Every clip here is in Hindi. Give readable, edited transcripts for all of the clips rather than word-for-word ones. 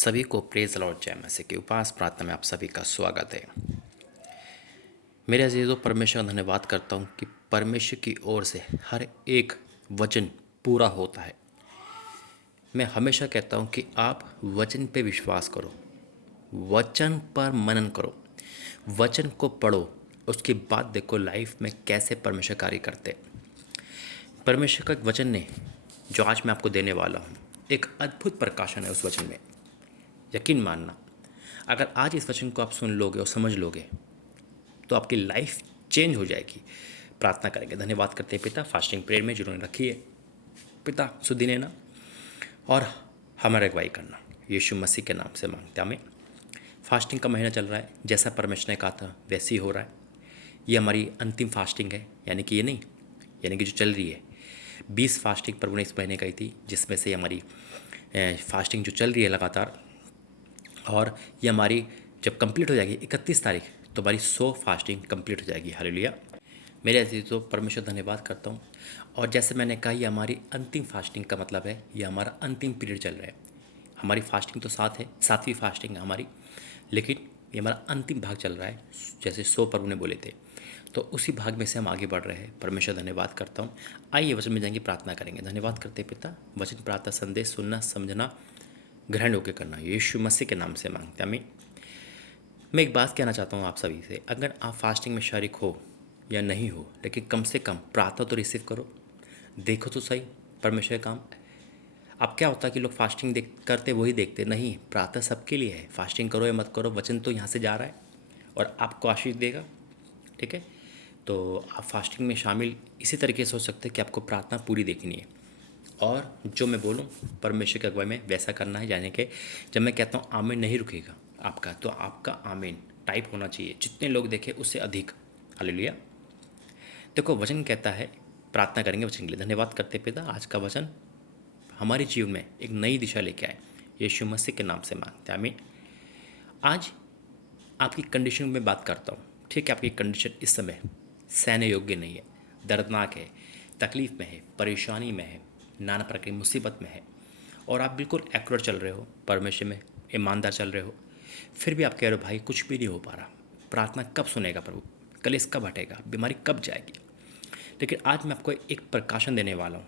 सभी को प्रेज लॉर्ड जय मसीह की उपास प्रार्थना में आप सभी का स्वागत है। मेरे अजीजों, परमेश्वर का धन्यवाद करता हूँ कि परमेश्वर की ओर से हर एक वचन पूरा होता है। मैं हमेशा कहता हूँ कि आप वचन पे विश्वास करो, वचन पर मनन करो, वचन को पढ़ो, उसके बाद देखो लाइफ में कैसे परमेश्वर कार्य करते। परमेश्वर का एक वचन ने जो आज मैं आपको देने वाला हूँ, एक अद्भुत प्रकाशन है उस वचन में। यकीन मानना, अगर आज इस वचन को आप सुन लोगे और समझ लोगे तो आपकी लाइफ चेंज हो जाएगी। प्रार्थना करेंगे। धन्यवाद करते हैं पिता, फास्टिंग प्रेयर में जिन्होंने रखी है। पिता सुधी लेना और हमारा अगुवाई करना, यीशु मसीह के नाम से मांगते हमें। फास्टिंग का महीना चल रहा है, जैसा परमेश्वर ने कहा था वैसे ही हो रहा है। ये हमारी अंतिम फास्टिंग है, यानी कि ये नहीं, यानी कि जो चल रही है 20 फास्टिंग प्रभु ने इस महीने कही थी, जिसमें से हमारी फास्टिंग जो चल रही है लगातार, और ये हमारी जब कंप्लीट हो जाएगी 31 तारीख, तो हमारी 100 फास्टिंग कंप्लीट हो जाएगी। हालेलुया। मेरे अजीजों, परमेश्वर धन्यवाद करता हूँ। और जैसे मैंने कहा, ये हमारी अंतिम फास्टिंग का मतलब है, ये हमारा अंतिम पीरियड चल रहा है। हमारी फास्टिंग तो 7 है, 7वीं फास्टिंग है हमारी, लेकिन ये हमारा अंतिम भाग चल रहा है। जैसे 100 प्रभु ने बोले थे, तो उसी भाग में से हम आगे बढ़ रहे हैं। परमेश्वर धन्यवाद करता हूँ। आइए वचन में जाएंगे, प्रार्थना करेंगे। धन्यवाद करते पिता, वचन प्रार्थना संदेश सुनना समझना ग्रहण होकर करना, यीशु मसीह के नाम से मांगते हमें। मैं एक बात कहना चाहता हूँ आप सभी से, अगर आप फास्टिंग में शरीक हो या नहीं हो, लेकिन कम से कम प्रार्थना तो रिसीव करो। देखो तो सही परमेश्वर का काम। अब क्या होता है कि लोग फास्टिंग देख करते वही देखते नहीं, प्रार्थना सबके लिए है। फास्टिंग करो या मत करो, वचन तो यहाँ से जा रहा है और आपको आशीष देगा। ठीक है, तो आप फास्टिंग में शामिल इसी तरीके से हो सकते हैं कि आपको प्रार्थना पूरी देखनी है, और जो मैं बोलूँ परमेश्वर की अगुवाई में वैसा करना है। यानी कि जब मैं कहता हूँ आमीन नहीं रुकेगा आपका, तो आपका आमीन टाइप होना चाहिए, जितने लोग देखें उससे अधिक। हालेलुया। देखो वचन कहता है, प्रार्थना करेंगे वचन के लिए। धन्यवाद करते पिता, आज का वचन हमारे जीवन में एक नई दिशा लेके आए, यीशु मसीह के नाम से मांगते हैं, आमीन। आज आपकी कंडीशन में बात करता हूँ। ठीक है, आपकी कंडीशन इस समय सहने योग्य नहीं है, दर्दनाक है, तकलीफ में है, परेशानी में है, नाना प्रकार की मुसीबत में है, और आप बिल्कुल एक्यूरेट चल रहे हो, परमेश्वर में ईमानदार चल रहे हो, फिर भी आप कह रहे हो भाई कुछ भी नहीं हो पा रहा, प्रार्थना कब सुनेगा प्रभु, कलेश कब हटेगा, बीमारी कब जाएगी। लेकिन आज मैं आपको एक प्रकाशन देने वाला हूँ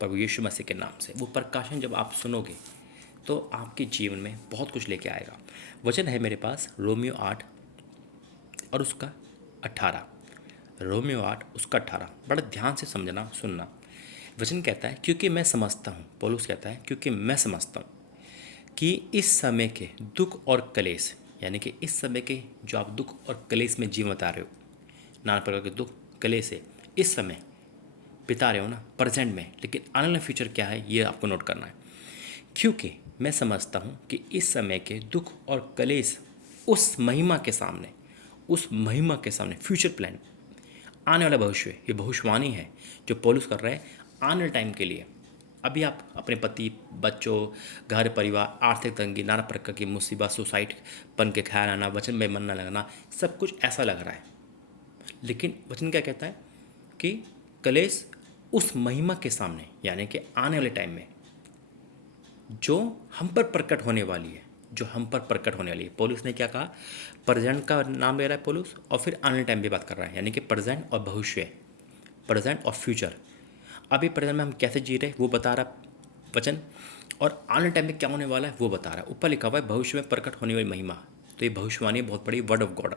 प्रभु यीशु मसीह के नाम से। वो प्रकाशन जब आप सुनोगे तो आपके जीवन में बहुत कुछ लेके आएगा। वचन है मेरे पास रोमियो 8 और उसका 18। रोमियो 8 उसका 18, बड़ा ध्यान से समझना सुनना। वचन कहता है, क्योंकि मैं समझता हूँ, पौलुस कहता है, क्योंकि मैं समझता हूँ कि इस समय के दुख और कलेश, यानी कि इस समय के जो आप दुख और कलेश में जीवन बता रहे हो, नाना प्रकार के दुख कलेश से इस समय बिता रहे हो ना, प्रेजेंट में, लेकिन आने वाला फ्यूचर क्या है ये आपको नोट करना है। क्योंकि मैं समझता हूँ कि इस समय के दुख और कलेश उस महिमा के सामने, उस महिमा के सामने, फ्यूचर प्लान, आने वाला भविष्य, ये भविष्यवाणी है जो पौलुस कर रहा है आने वाले टाइम के लिए। अभी आप अपने पति, बच्चों, घर परिवार, आर्थिक तंगी, नाना प्रकार की मुसीबत, सुसाइड पन के ख्याल आना, वचन में मन न लगना, सब कुछ ऐसा लग रहा है। लेकिन वचन क्या कहता है कि कलेश उस महिमा के सामने, यानी कि आने वाले टाइम में जो हम पर प्रकट होने वाली है, जो हम पर प्रकट होने वाली है। पौलुस ने क्या कहा, प्रेजेंट का नाम ले रहा है पौलुस, और फिर आने वाले टाइम भी बात कर रहा है, यानी कि प्रेजेंट और भविष्य, प्रेजेंट और फ्यूचर। अभी प्रेजेंट में हम कैसे जी रहे वो बता रहा वचन, और आने टाइम में क्या होने वाला है वो बता रहा है। ऊपर लिखा हुआ है भविष्य में प्रकट होने वाली महिमा, तो ये भविष्यवाणी बहुत बड़ी। Word of God,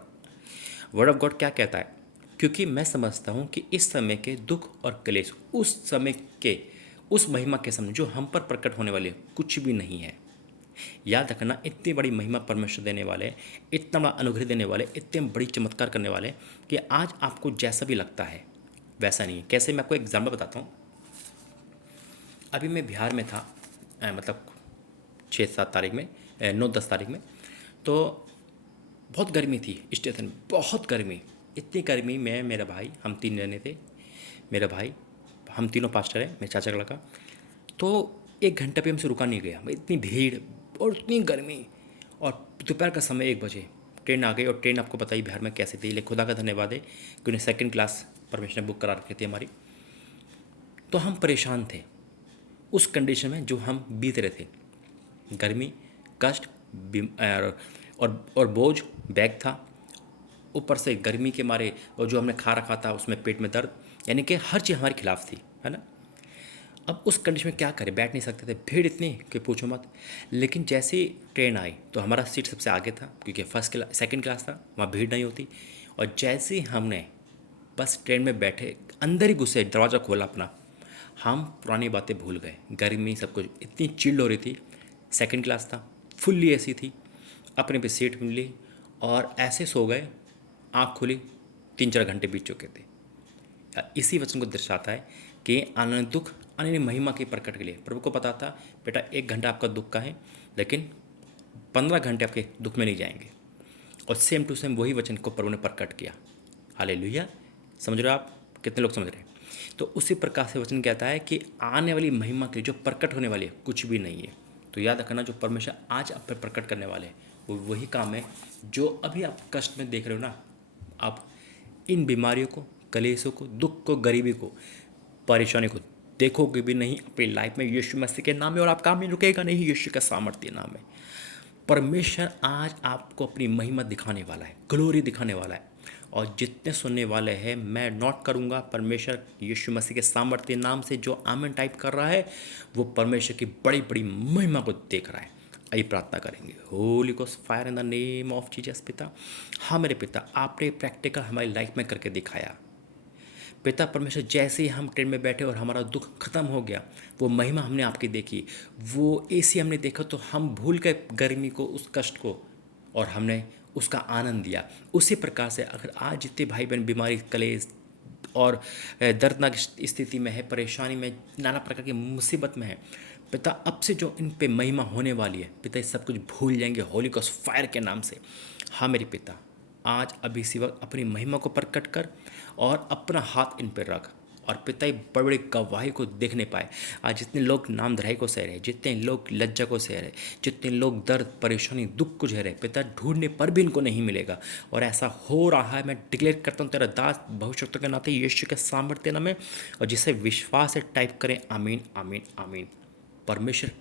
word of God क्या कहता है, क्योंकि मैं समझता हूँ कि इस समय के दुख और क्लेश उस समय के उस महिमा के सामने जो हम पर प्रकट होने वाले कुछ भी नहीं है। याद रखना, इतनी बड़ी महिमा परमेश्वर देने वाले, इतना बड़ा अनुग्रह देने वाले, इतने बड़ी चमत्कार करने वाले कि आज आपको जैसा भी लगता है वैसा नहीं है। कैसे, मैं आपको एग्जाम्पल बताता हूँ। अभी मैं बिहार में था, मतलब 6-7 तारीख में, 9-10 तारीख में, तो बहुत गर्मी थी स्टेशन में, बहुत गर्मी। इतनी गर्मी में मेरा भाई, हम 3 जने थे, मेरा भाई, हम तीनों पास्टर हैं, मेरे चाचा का लड़का, तो 1 घंटा भी हमसे रुका नहीं गया। इतनी भीड़ और इतनी गर्मी, और दोपहर का समय 1 बजे ट्रेन आ गई। और ट्रेन आपको पता ही बिहार में कैसी थी, लेकिन खुदा का धन्यवाद है कि उन्हें 2nd क्लास परमिशन बुक करा रखी थी हमारी। तो हम परेशान थे उस कंडीशन में जो हम बीत रहे थे, गर्मी, कष्ट, और बोझ बैग था, ऊपर से गर्मी के मारे और जो हमने खा रखा था उसमें पेट में दर्द, यानी कि हर चीज़ हमारे खिलाफ थी, है ना। अब उस कंडीशन में क्या करें, बैठ नहीं सकते थे, भीड़ इतनी कि पूछो मत। लेकिन जैसे ही ट्रेन आई तो हमारा सीट सबसे आगे था, क्योंकि फर्स्ट क्लास सेकंड क्लास था, वहाँ भीड़ नहीं होती। और जैसे ही हमने बस ट्रेन में बैठे, अंदर ही घुसे, दरवाज़ा खोला अपना, हम पुरानी बातें भूल गए, गर्मी सब कुछ, इतनी चिल्ड हो रही थी। सेकंड क्लास था, फुल्ली एसी थी, अपने पे सीट मिली और ऐसे सो गए। आँख खुली, 3-4 घंटे बीत चुके थे। इसी वचन को दर्शाता है कि आनंद दुख आने महिमा के प्रकट के लिए प्रभु को पता था, बेटा 1 घंटा आपका दुख का है, लेकिन 15 घंटे आपके दुख में नहीं जाएंगे। और सेम टू सेम वही वचन को प्रभु ने प्रकट किया। हालेलुया। समझ रहे हो आप, कितने लोग समझ रहे हैं। तो उसी प्रकार से वचन कहता है कि आने वाली महिमा के लिए जो प्रकट होने वाली है कुछ भी नहीं है। तो याद रखना, जो परमेश्वर आज आप पर प्रकट करने वाले हैं वो वही काम है जो अभी आप कष्ट में देख रहे हो ना। आप इन बीमारियों को, कलेशों को, दुख को, गरीबी को, परेशानी को देखोगे भी नहीं अपनी लाइफ में, यीशु मसीह के नाम में। और आप काम में रुकेगा नहीं, यीशु का सामर्थ्य नाम है। परमेश्वर आज आपको अपनी महिमा दिखाने वाला है, ग्लोरी दिखाने वाला है। और जितने सुनने वाले हैं, मैं नोट करूंगा, परमेश्वर यीशु मसीह के सामर्थ्य नाम से जो आमेन टाइप कर रहा है वो परमेश्वर की बड़ी बड़ी महिमा को देख रहा है। आइए प्रार्थना करेंगे। Holi ghost fire in the name of Jesus. पिता, हाँ मेरे पिता, आपने प्रैक्टिकल हमारी लाइफ में करके दिखाया। पिता परमेश्वर, जैसे ही हम ट्रेन में बैठे और हमारा दुख खत्म हो गया, वो महिमा हमने आपकी देखी, वो एसी हमने देखा, तो हम भूल गए गर्मी को, उस कष्ट को, और हमने उसका आनंद लिया। उसी प्रकार से अगर आज जितने भाई बहन बीमारी, कलेश और दर्दनाक स्थिति में है, परेशानी में, नाना प्रकार की मुसीबत में है, पिता अब से जो इन पे महिमा होने वाली है, पिता ये सब कुछ भूल जाएंगे होली गोस्ट फायर के नाम से। हाँ मेरे पिता, आज अभी इसी वक्त अपनी महिमा को प्रकट कर और अपना हाथ इन पर रख, और पिता ये बड़े बड़े गवाही को देखने पाए। आज जितने लोग नामधराई को सह रहे, जितने लोग लज्जा को सह रहे, जितने लोग दर्द, परेशानी, दुख को झेल रहे, पिता ढूंढने पर भी इनको नहीं मिलेगा। और ऐसा हो रहा है। मैं डिक्लेयर करता हूँ तेरा दास भविष्यवक्ता के नाते यीशु के सामर्थ्य नाम में, और जिसे विश्वास से टाइप करें आमीन आमीन आमीन। परमेश्वर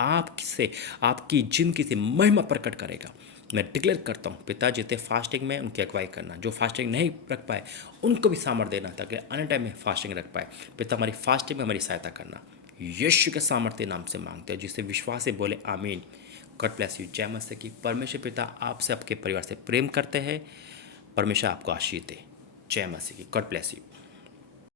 आपसे, आपकी जिंदगी से महिमा प्रकट करेगा। मैं डिक्लेयर करता हूँ पिता, जितने फास्टिंग में उनकी अगुवाई करना, जो फास्टिंग नहीं रख पाए उनको भी सामर्थ्य देना, ताकि आने टाइम में फास्टिंग रख पाए। पिता हमारी फास्टिंग में हमारी सहायता करना, यीशु के सामर्थ्य नाम से मांगते हैं, जिससे विश्वास से बोले आमीन। God bless you. जय मसीह की। परमेश्वर पिता आपसे, आपके परिवार से प्रेम करते हैं। परमेश्वर आपको आशीष दे। जय मसीह की। God bless you.